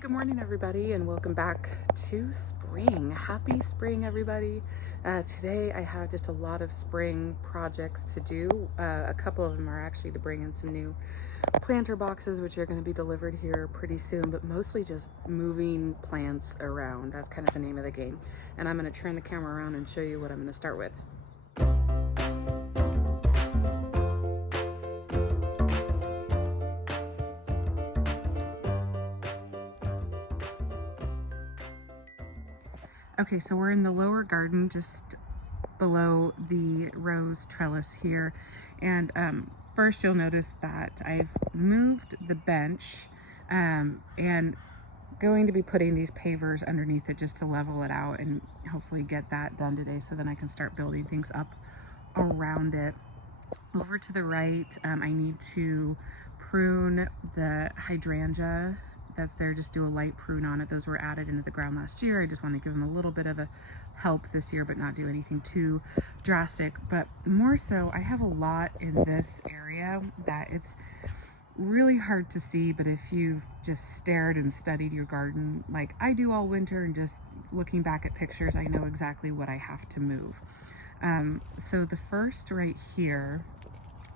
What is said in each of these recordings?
Good morning everybody, and welcome back to spring. Happy spring everybody. Today I have just a lot of spring projects to do. A couple of them are actually to bring in some new planter boxes which are going to be delivered here pretty soon, but mostly just moving plants around. That's kind of the name of the game. And I'm going to turn the camera around and show you what I'm going to start with. Okay, so we're in the lower garden just below the rose trellis here, and first you'll notice that I've moved the bench and going to be putting these pavers underneath it just to level it out and hopefully get that done today, so then I can start building things up around it. Over to the right, I need to prune the hydrangea that's there. Just do a light prune on it. Those were added into the ground last year. I just want to give them a little bit of a help this year, but not do anything too drastic. But more so, I have a lot in this area that it's really hard to see, but if you've just stared and studied your garden like I do all winter and just looking back at pictures, I know exactly what I have to move. So the first right here,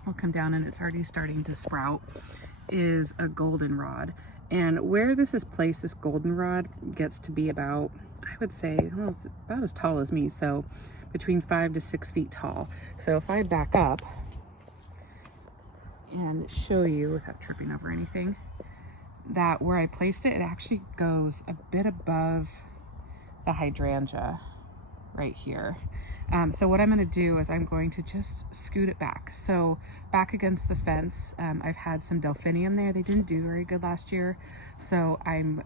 I'll come down and it's already starting to sprout, is a goldenrod. And where this is placed, this goldenrod gets to be about, I would say, well, it's about as tall as me, so between 5 to 6 feet tall. So if I back up and show you without tripping over anything, that where I placed it, it actually goes a bit above the hydrangea right here. So what I'm going to do is I'm going to just scoot it back. So back against the fence, I've had some delphinium there. They didn't do very good last year. So I'm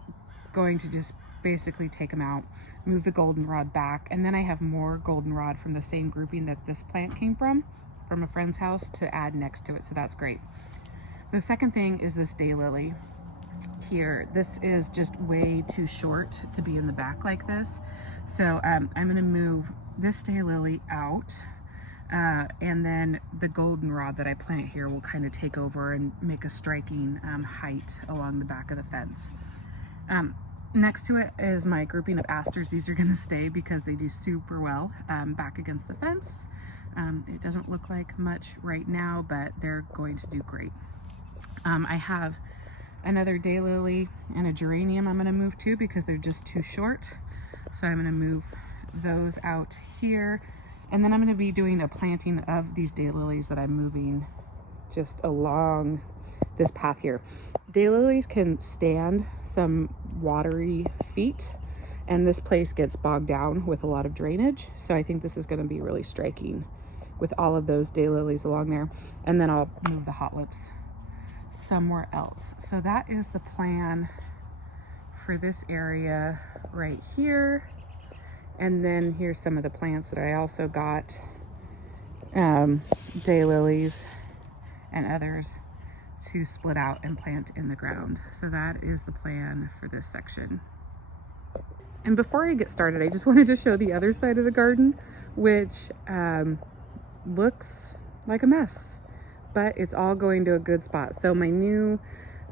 going to just basically take them out, move the goldenrod back, and then I have more goldenrod from the same grouping that this plant came from a friend's house, to add next to it. So that's great. The second thing is this daylily here. This is just way too short to be in the back like this. So I'm going to move this daylily out, and then the goldenrod that I plant here will kind of take over and make a striking height along the back of the fence. Next to it is my grouping of asters. These are going to stay because they do super well back against the fence. It doesn't look like much right now, but they're going to do great. I have another daylily and a geranium I'm going to move too because they're just too short. So I'm going to move those out here, and then I'm going to be doing a planting of these daylilies that I'm moving just along this path here. Daylilies can stand some watery feet, and this place gets bogged down with a lot of drainage, so I think this is going to be really striking with all of those daylilies along there. And then I'll move the hot lips somewhere else. So that is the plan for this area right here. And then here's some of the plants that I also got, daylilies and others, to split out and plant in the ground. So that is the plan for this section. And before I get started, I just wanted to show the other side of the garden, which looks like a mess, but it's all going to a good spot. So my new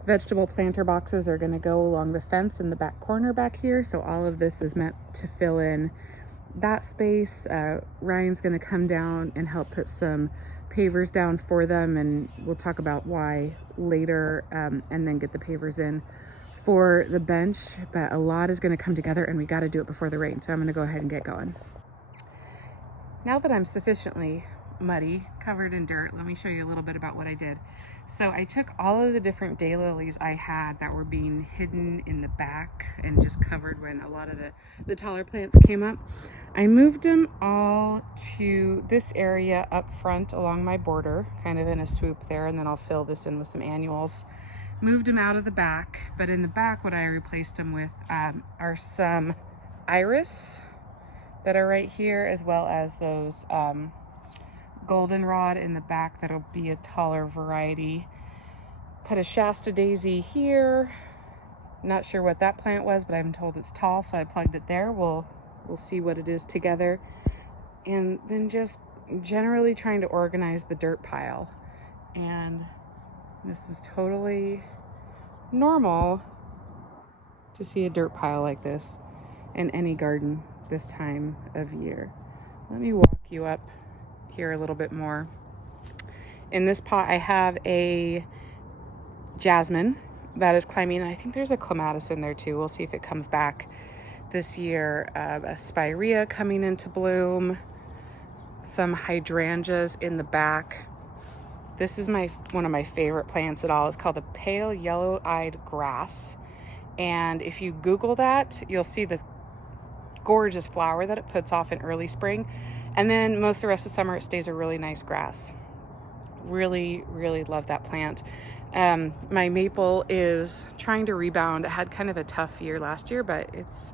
vegetable planter boxes are going to go along the fence in the back corner back here. So all of this is meant to fill in that space. Ryan's going to come down and help put some pavers down for them, and we'll talk about why later, and then get the pavers in for the bench. But a lot is going to come together and we got to do it before the rain. So I'm going to go ahead and get going. Now that I'm sufficiently muddy, covered in dirt, let me show you a little bit about what I did. So I took all of the different daylilies I had that were being hidden in the back and just covered when a lot of the taller plants came up. I moved them all to this area up front along my border, kind of in a swoop there, and then I'll fill this in with some annuals. Moved them out of the back, but in the back what I replaced them with are some iris that are right here, as well as those goldenrod in the back that'll be a taller variety. Put a Shasta daisy here. Not sure what that plant was, but I'm told it's tall, so I plugged it there. We'll see what it is together. And then just generally trying to organize the dirt pile. And this is totally normal to see a dirt pile like this in any garden this time of year. Let me walk you up here a little bit more. In this pot, I have a jasmine that is climbing. I think there's a clematis in there too. We'll see if it comes back this year. A spirea coming into bloom. Some hydrangeas in the back. This is one of my favorite plants at all. It's called the pale yellow-eyed grass. And if you Google that, you'll see the gorgeous flower that it puts off in early spring. And then most of the rest of summer, it stays a really nice grass. Really, really love that plant. My maple is trying to rebound. It had kind of a tough year last year, but it's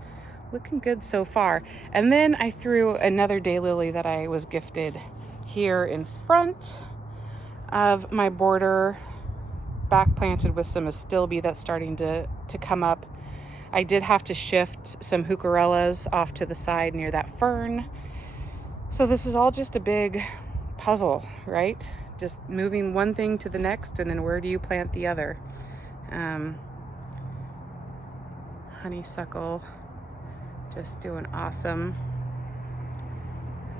looking good so far. And then I threw another daylily that I was gifted here in front of my border, back planted with some astilbe that's starting to come up. I did have to shift some heucherellas off to the side near that fern. So this is all just a big puzzle, right? Just moving one thing to the next, and then where do you plant the other? Honeysuckle just doing awesome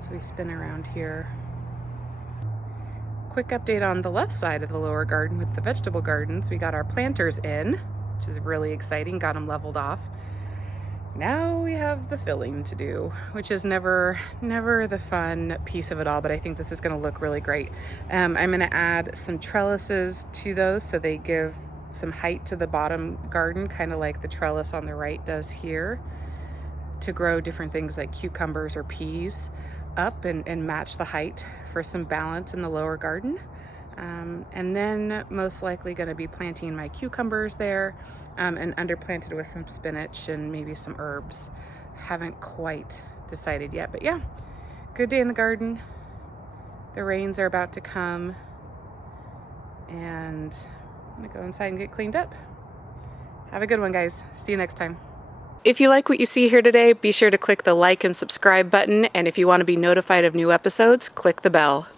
as we spin around here. Quick update on the left side of the lower garden with the vegetable gardens. We got our planters in, which is really exciting. Got them leveled off. Now we have the filling to do, which is never the fun piece of it all, but I think this is going to look really great. I'm going to add some trellises to those so they give some height to the bottom garden, kind of like the trellis on the right does here, to grow different things like cucumbers or peas up and match the height for some balance in the lower garden. And then most likely going to be planting my cucumbers there, and underplanted with some spinach and maybe some herbs. Haven't quite decided yet, but yeah, good day in the garden. The rains are about to come, and I'm gonna go inside and get cleaned up. Have a good one, guys. See you next time. If you like what you see here today, be sure to click the like and subscribe button, and if you want to be notified of new episodes, click the bell.